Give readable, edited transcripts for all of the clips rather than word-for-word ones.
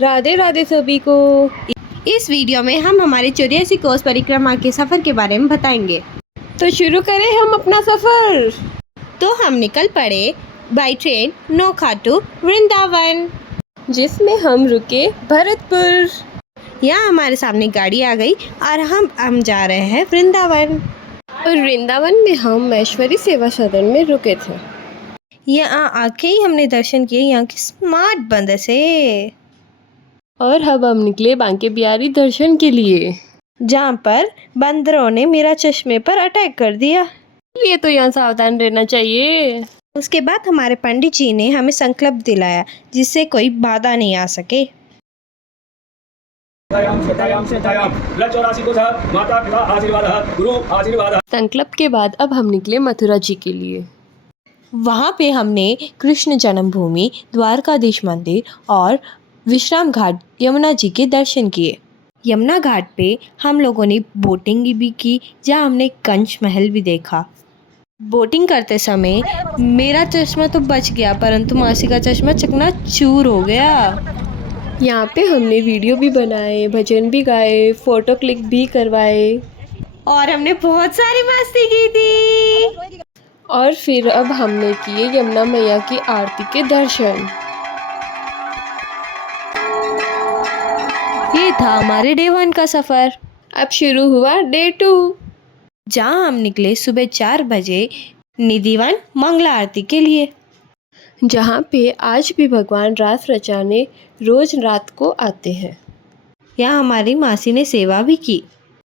राधे राधे सभी को। इस वीडियो में हम हमारे 84 कोस परिक्रमा के सफ़र के बारे में बताएंगे। तो शुरू करें हम अपना सफ़र। तो हम निकल पड़े by train Nokha to Vrindavan, जिसमें हम रुके भरतपुर। यहाँ हमारे सामने गाड़ी आ गई और हम जा रहे हैं वृंदावन। और वृंदावन में हम ऐश्वरी सेवा सदन में रुके थे। यहाँ आके ही हमने दर्शन किए यहाँ की स्मार्ट बंदर से। और अब हम निकले बांके बिहारी दर्शन के लिए, जहाँ पर बंदरों ने मेरा चश्मे पर अटैक कर दिया। ये तो यहाँ सावधान रहना चाहिए। उसके बाद हमारे पंडित जी ने हमें संकल्प दिलाया जिससे कोई बाधा नहीं आ सके। संकल्प के बाद अब हम निकले मथुरा जी के लिए। वहाँ पे हमने कृष्ण जन्मभूमि, द्वारकाधीश मंदिर और विश्राम घाट यमुना जी के दर्शन किए। यमुना घाट पे हम लोगों ने बोटिंग भी की, जहाँ हमने कंच महल भी देखा। बोटिंग करते समय मेरा चश्मा तो बच गया, परंतु मासी का चश्मा चकनाचूर हो गया। यहाँ पे हमने वीडियो भी बनाए, भजन भी गाए, फोटो क्लिक भी करवाए और हमने बहुत सारी मस्ती की थी। और फिर अब हमने किए यमुना मैया की आरती के दर्शन। ये था हमारे डे 1 का सफ़र। अब शुरू हुआ डे 2, जहाँ हम निकले सुबह 4 बजे निधिवन मंगला आरती के लिए, जहाँ पे आज भी भगवान रास रचाने रोज रात को आते हैं। यहाँ हमारी मासी ने सेवा भी की।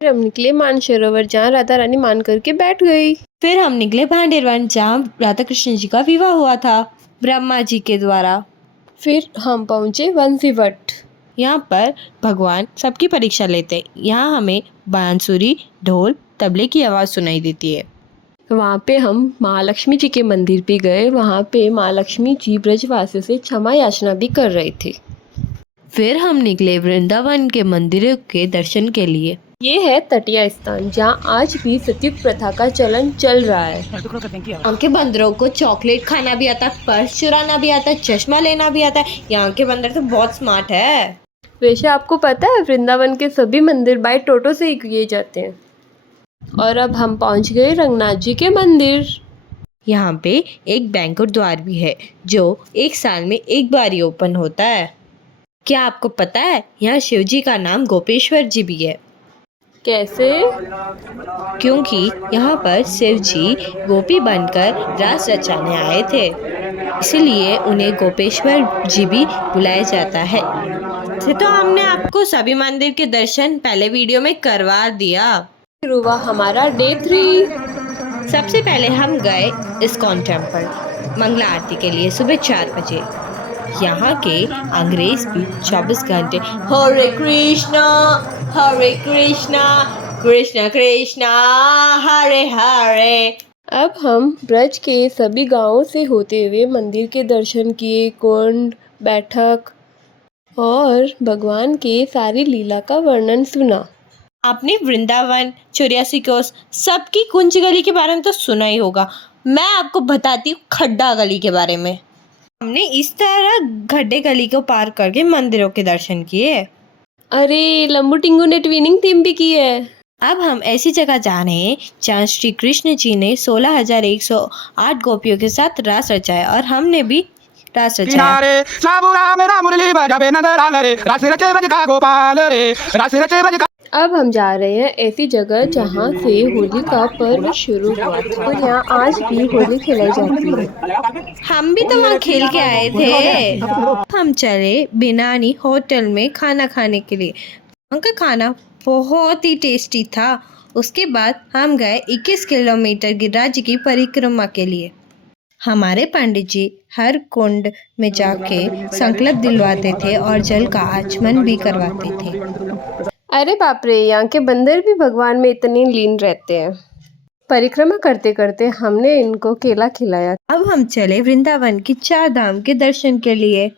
फिर हम निकले मानसरोवर, जहाँ राधा रानी मान करके बैठ गई। फिर हम निकले भांडेरवन, जहाँ राधा कृष्ण जी का विवाह हुआ था ब्रह्मा जी के द्वारा। फिर हम पहुँचे वंशीवट। यहाँ पर भगवान सबकी परीक्षा लेते। यहाँ हमें बांसुरी, ढोल, तबले की आवाज़ सुनाई देती है। वहाँ पे हम महालक्ष्मी जी के मंदिर पे गए। वहाँ पे महालक्ष्मी जी ब्रजवासियों से क्षमा याचना भी कर रहे थे। फिर हम निकले वृंदावन के मंदिरों के दर्शन के लिए। ये है तटिया स्थान, जहाँ आज भी सतयुग प्रथा का चलन चल रहा है। यहाँ के बंदरों को चॉकलेट खाना भी आता है, पर्स चुराना भी आता है, चश्मा लेना भी आता है। यहाँ के बंदर तो बहुत स्मार्ट है। वैसे आपको पता है वृंदावन के सभी मंदिर बाय टोटो से ही किए जाते हैं। और अब हम पहुंच गए रंगनाथ जी के मंदिर। यहाँ पे एक बैंक्वेट द्वार भी है जो एक साल में एक बार ही ओपन होता है। क्या आपको पता है यहाँ शिव जी का नाम गोपेश्वर जी भी है? कैसे? क्योंकि यहाँ पर शिव जी गोपी बनकर रास रचाने आए थे, इसलिए उन्हें गोपेश्वर जी भी बुलाया जाता है। तो हमने आपको सभी मंदिर के दर्शन पहले वीडियो में करवा दिया। फिर हुआ हमारा डे 3। सबसे पहले हम गए इस्कॉन टेम्पल मंगला आरती के लिए सुबह 4 बजे। यहाँ के अंग्रेज भी 24 घंटे हरे कृष्णा कृष्ण कृष्णा हरे हरे। अब हम ब्रज के सभी गांवों से होते हुए मंदिर के दर्शन किए, कुंड, बैठक और भगवान के सारी लीला का वर्णन सुना। आपने वृंदावन, 84 कोस, सबकी कुंज गली के बारे में तो सुना ही होगा। मैं आपको बताती हूँ खड्डा गली के बारे में। हमने इस तरह गड्ढे गली को पार करके मंदिरों के दर्शन किए। अरे लंबू टिंगू ने ट्विनिंग थीम भी की है। अब हम ऐसी जगह जा रहे हैं जहाँ श्री कृष्ण जी ने 16,108 गोपियों के साथ रास रचाया और हमने भी रास रचाया। अब हम जा रहे हैं ऐसी जगह जहाँ से होली का पर्व शुरू हुआ था और यहाँ आज भी होली खेलाई जाती है। हम भी तो वहाँ खेल के आए थे। हम चले बिनानी होटल में खाना खाने के लिए। वहाँ का खाना बहुत ही टेस्टी था। उसके बाद हम गए 21 किलोमीटर गिरिराज जी की परिक्रमा के लिए। हमारे पंडित जी हर कुंड में जाके संकल्प दिलवाते थे और जल का आचमन भी करवाते थे। अरे बाप रे, यहाँ के बंदर भी भगवान में इतने लीन रहते हैं। परिक्रमा करते करते हमने इनको केला खिलाया। अब हम चले वृंदावन की 4 धाम के दर्शन के लिए।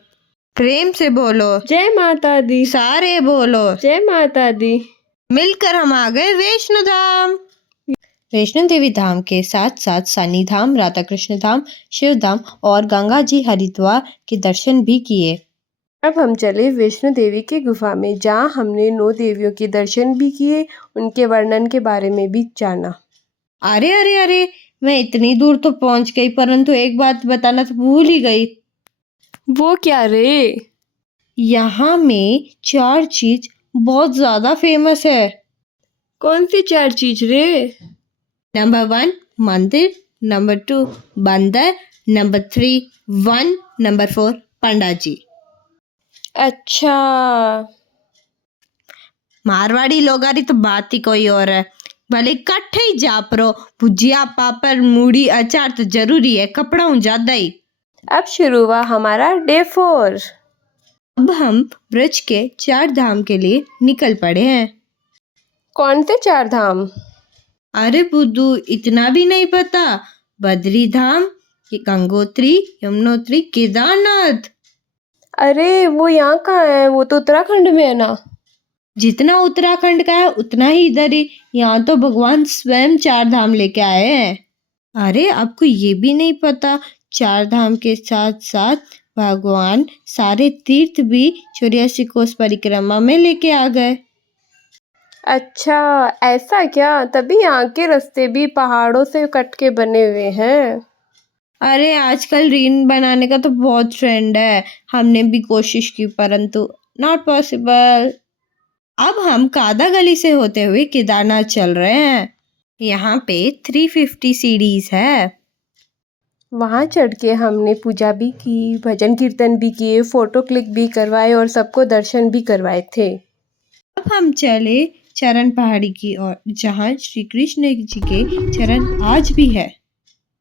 प्रेम से बोलो जय माता दी। सारे बोलो जय माता दी। मिलकर हम आ गए वैष्णो धाम। वैष्णो देवी धाम के साथ साथ सनी धाम, राधा कृष्ण धाम, शिव धाम और गंगा जी हरिद्वार के दर्शन भी किए। अब हम चले वैष्णो देवी की गुफा में, जहाँ हमने 9 देवियों के दर्शन भी किए, उनके वर्णन के बारे में भी जाना। अरे अरे अरे, मैं इतनी दूर तो पहुंच गई, परंतु एक बात बताना तो भूल ही गई। वो क्या रे? यहाँ में 4 चीज बहुत ज्यादा फेमस है। कौन सी 4 चीज रे? नंबर 1 मंदिर, नंबर 2 बंदर, नंबर 3 वन, नंबर 4 पंडा जी। अच्छा। मारवाड़ी लोगारी तो बात ही कोई और है। भले इकट्ठे ही जा परो, भुजिया पापड़ मूढ़ी अचार तो जरूरी है, कपड़ा हूँ ज्यादा ही। अब शुरू हुआ हमारा डे 4। अब हम ब्रज के 4 धाम के लिए निकल पड़े हैं। कौन से 4 धाम? अरे बुद्धू, इतना भी नहीं पता? बद्री धाम, गंगोत्री, यमुनोत्री, केदारनाथ। अरे वो यहाँ कहाँ है? वो तो उत्तराखंड में है ना। जितना उत्तराखंड का है उतना ही इधर ही। यहाँ तो भगवान स्वयं 4 धाम लेके आए हैं। अरे आपको ये भी नहीं पता, 4 धाम के साथ साथ भगवान सारे तीर्थ भी 84 कोस परिक्रमा में लेके आ गए। अच्छा, ऐसा क्या? तभी यहाँ के रास्ते भी पहाड़ों से कट के बने हुए हैं। अरे आजकल रील बनाने का तो बहुत ट्रेंड है, हमने भी कोशिश की परंतु नॉट पॉसिबल। अब हम कादा गली से होते हुए केदारनाथ चल रहे हैं। यहाँ पे 350 सीढ़ीज है। वहाँ चढ़ के हमने पूजा भी की, भजन कीर्तन भी किए, फोटो क्लिक भी करवाए और सबको दर्शन भी करवाए थे। अब हम चले चरण पहाड़ी की ओर, जहाँ श्री कृष्ण जी के चरण आज भी है।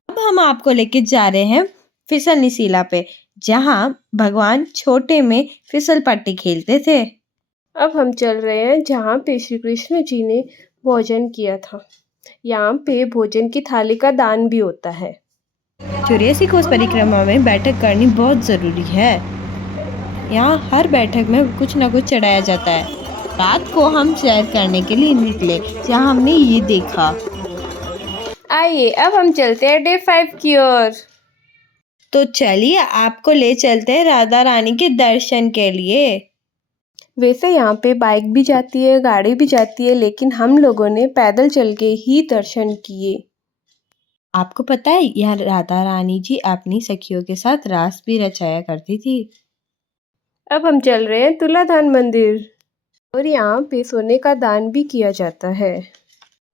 अब हम आपको लेके जा रहे हैं फिसलनी शिला पे, जहाँ भगवान छोटे में फिसल पट्टी खेलते थे। अब हम चल रहे हैं जहाँ पे श्री कृष्ण जी ने भोजन किया था। यहाँ पे भोजन की थाली का दान भी होता है। 84 कोस परिक्रमा में बैठक करनी बहुत ज़रूरी है। यहाँ हर बैठक में कुछ ना कुछ चढ़ाया जाता है। रात को हम सैर करने के लिए निकले, जहाँ हमने ये देखा। आइए अब हम चलते हैं डे 5 की ओर। तो चलिए आपको ले चलते हैं राधा रानी के दर्शन के लिए। वैसे यहाँ पे बाइक भी जाती है, गाड़ी भी जाती है, लेकिन हम लोगों ने पैदल चल के ही दर्शन किए। आपको पता है, यहाँ राधा रानी जी अपनी सखियों के साथ रास भी रचाया करती थी। अब हम चल रहे हैं तुलाधान मंदिर, और यहाँ पे सोने का दान भी किया जाता है।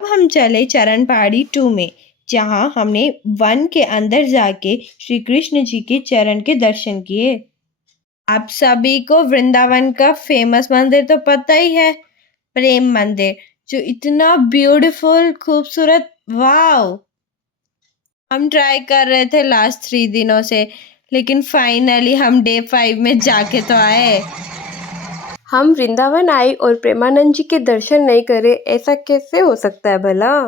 अब हम चले चरण पहाड़ी 2 में, जहाँ हमने वन के अंदर जाके श्री कृष्ण जी के चरण के दर्शन किए। आप सभी को वृंदावन का फेमस मंदिर तो पता ही है, प्रेम मंदिर, जो इतना ब्यूटीफुल खूबसूरत, वाव। हम ट्राई कर रहे थे लास्ट 3 दिनों से, लेकिन फाइनली हम डे 5 में जाके तो आए। हम वृंदावन आए और प्रेमानंद जी के दर्शन नहीं करे, ऐसा कैसे हो सकता है भला?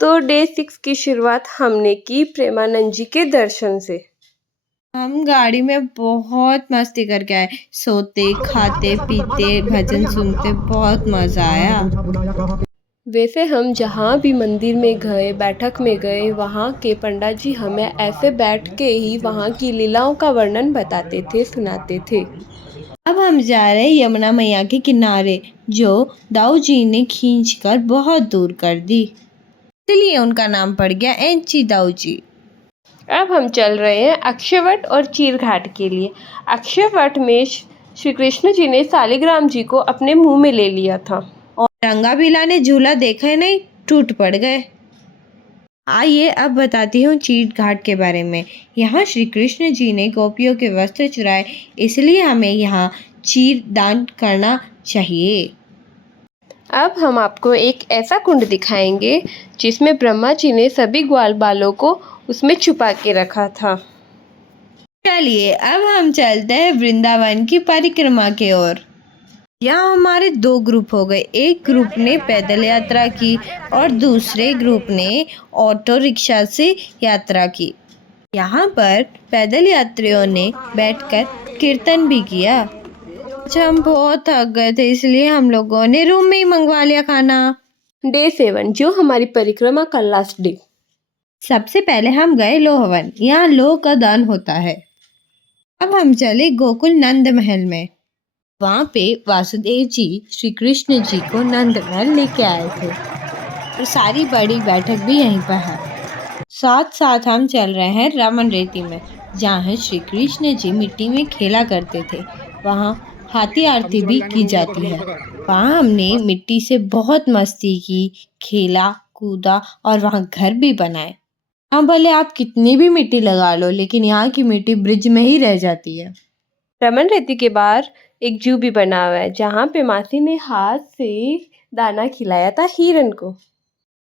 तो डे 6 की शुरुआत हमने की प्रेमानंद जी के दर्शन से। हम गाड़ी में बहुत मस्ती करके आए, सोते खाते पीते भजन सुनते, बहुत मजा आया। वैसे हम जहाँ भी मंदिर में गए, बैठक में गए, वहाँ के पंडित जी हमें ऐसे बैठ के ही वहाँ की लीलाओं का वर्णन बताते थे, सुनाते थे। अब हम जा रहे हैं यमुना मैया के किनारे, जो दाऊ जी ने खींचकर बहुत दूर कर दी, इसलिए उनका नाम पड़ गया एंची दाऊ जी। अब हम चल रहे हैं अक्षयवट और चीर घाट के लिए। अक्षयवट में श्री कृष्ण जी ने सालिग्राम जी को अपने मुंह में ले लिया था, और रंगाबिला ने झूला देखा ही नहीं, टूट पड़ गए। आइए अब बताती हूँ चीर घाट के बारे में। यहाँ श्री कृष्ण जी ने गोपियों के वस्त्र चुराए, इसलिए हमें यहाँ चीर दान करना चाहिए। अब हम आपको एक ऐसा कुंड दिखाएंगे जिसमें ब्रह्मा जी ने सभी ग्वाल बालों को उसमें छुपा के रखा था। चलिए अब हम चलते हैं वृंदावन की परिक्रमा की ओर। यहाँ हमारे 2 ग्रुप हो गए, एक ग्रुप ने पैदल यात्रा की और दूसरे ग्रुप ने ऑटो रिक्शा से यात्रा की। यहाँ पर पैदल यात्रियों ने बैठकर कीर्तन भी किया। अच्छा, हम बहुत थक गए थे, इसलिए हम लोगों ने रूम में ही मंगवा लिया खाना। डे 7, जो हमारी परिक्रमा का लास्ट डे। सबसे पहले हम गए लोहवन, यहाँ लोह का दान होता है। अब हम चले गोकुल नंद महल में। वहाँ पे वासुदेव जी श्री कृष्ण जी को नंद महल लेके आए थे और सारी बड़ी बैठक भी यहीं पर है। साथ साथ हम चल रहे हैं रमन रेती में, जहाँ श्री कृष्ण जी मिट्टी में खेला करते थे। वहाँ हाथी आरती भी की जाती है। वहाँ हमने मिट्टी से बहुत मस्ती की, खेला कूदा और वहाँ घर भी बनाए। हाँ, भले आप कितनी भी मिट्टी लगा लो, लेकिन यहाँ की मिट्टी ब्रिज में ही रह जाती है। रमन रेती के बाहर एक जू भी बना हुआ है, जहाँ पे मासी ने हाथ से दाना खिलाया था हिरन को।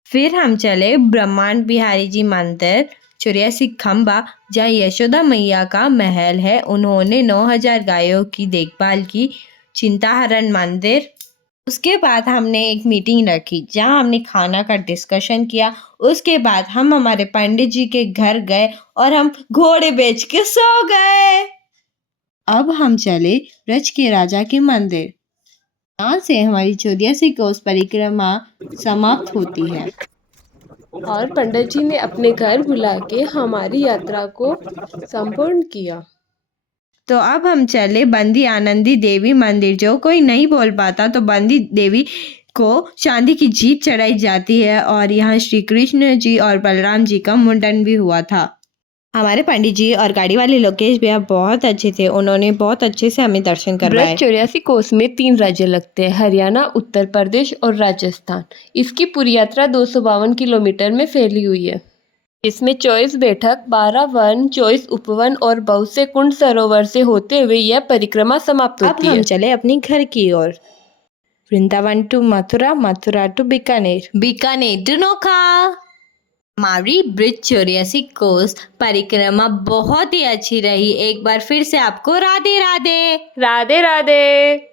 फिर हम चले ब्रह्मांड बिहारी जी मंदिर, 84 खम्बा, जहाँ यशोदा मैया का महल है। उन्होंने 9000 गायों की देखभाल की। चिंताहरण मंदिर। उसके बाद हमने एक मीटिंग रखी, जहाँ हमने खाना का डिस्कशन किया। उसके बाद हम हमारे पंडित जी के घर गए और हम घोड़े बेच के सो गए। अब हम चले ब्रज के राजा के मंदिर। यहाँ से हमारी 84 कोस परिक्रमा समाप्त होती है। और पंडित जी ने अपने घर बुला के हमारी यात्रा को संपूर्ण किया। तो अब हम चले बंदी आनंदी देवी मंदिर। जो कोई नहीं बोल पाता तो बंदी देवी को चांदी की जीप चढ़ाई जाती है और यहाँ श्री कृष्ण जी और बलराम जी का मुंडन भी हुआ था। हमारे पंडित जी और गाड़ी वाले लोकेश भैया बहुत अच्छे थे। उन्होंने बहुत अच्छे से हमें दर्शन करवाए। ब्रज 84 कोस में 3 राज्य लगते हैं, हरियाणा, उत्तर प्रदेश और राजस्थान। इसकी पूरी यात्रा 252 किलोमीटर में फैली हुई है। इसमें 24 बैठक, 12 वन, 24 उपवन और बहुत से कुंड सरोवर से होते हुए यह परिक्रमा समाप्त होती अब हम है। चले अपनी घर की ओर। Vrindavan to Mathura, Mathura to Bikaner, Bikaner to Nokha. हमारी ब्रिज 84 कोस परिक्रमा बहुत ही अच्छी रही। एक बार फिर से आपको राधे राधे। राधे राधे।